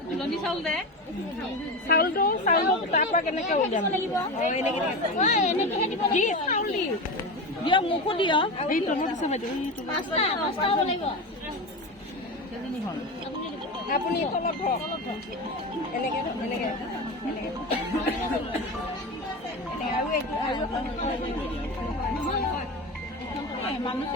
তুলনি চাউল দে চাউলটো তাৰ পৰা কেনেকে উলিয়াম দিয়ক মোকো দিয়ক এই তমু দিছে আপুনি তলত এনেকে মানুহ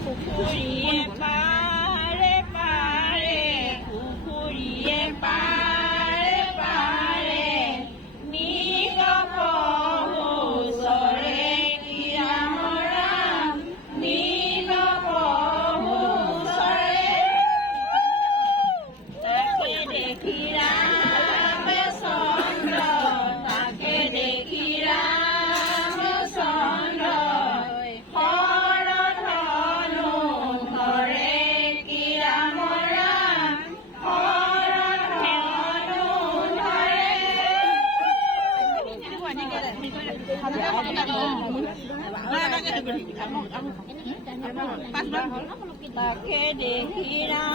পুখুৰীয়ে পাৰে পাৰে পুখুৰীয়ে পাৰে পাৰে নীল পহুচৰে ৰাম নীল পহুচৰে তাকে দেখি ৰামে চন্দ্ৰ তাকে দেখি ৰামে চন্দ্ৰ তাকে দেখি ৰাম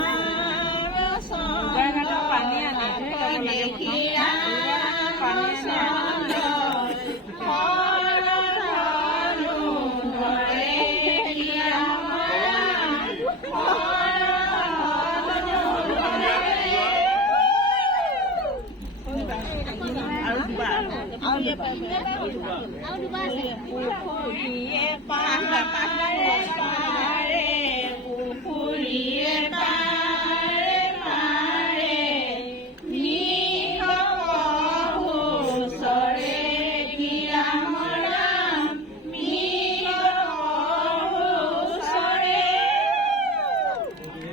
পানী দেখি পুখুৰীয়ে পাৰে পাৰে পুখুৰীয়ে পাৰে পাৰে নীল পহুচৰে ৰাম ৰাম নীল পহুচৰে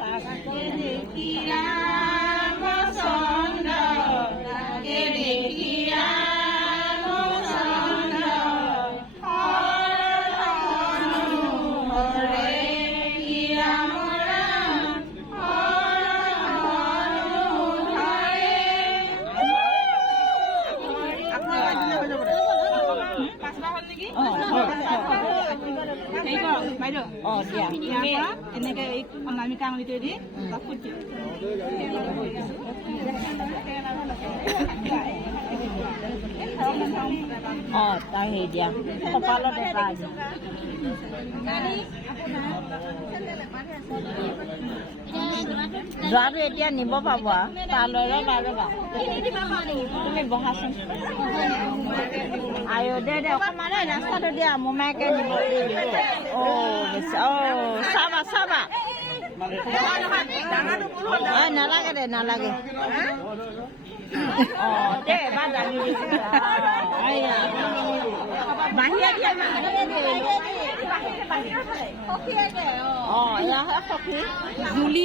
তাকে দেখি ৰাম চন্দ্ৰ তাকে দেখি এনেকে এই অনামিকা আঙুলিটো দি ফুট দিওঁ তাৰ হেৰি দিয়া কপালত এটা যোৱাটো এতিয়া নিব পাব আৰু তালৈ ৰবা তুমি বহাচোন আয়ো দে অকণমান ৰাস্তাটো দিয়া মোমাইকে নিব চাবা চাবা নালাগে দে নালাগে দে এবাৰ দাঙি বাহিৰত এয়াহে সখী জুলি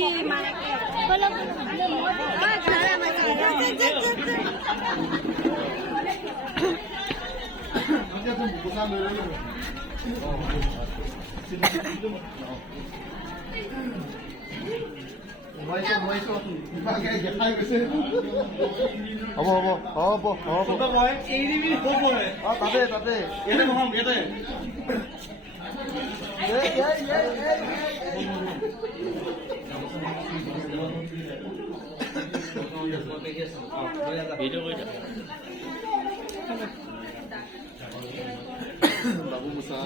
ভিডিও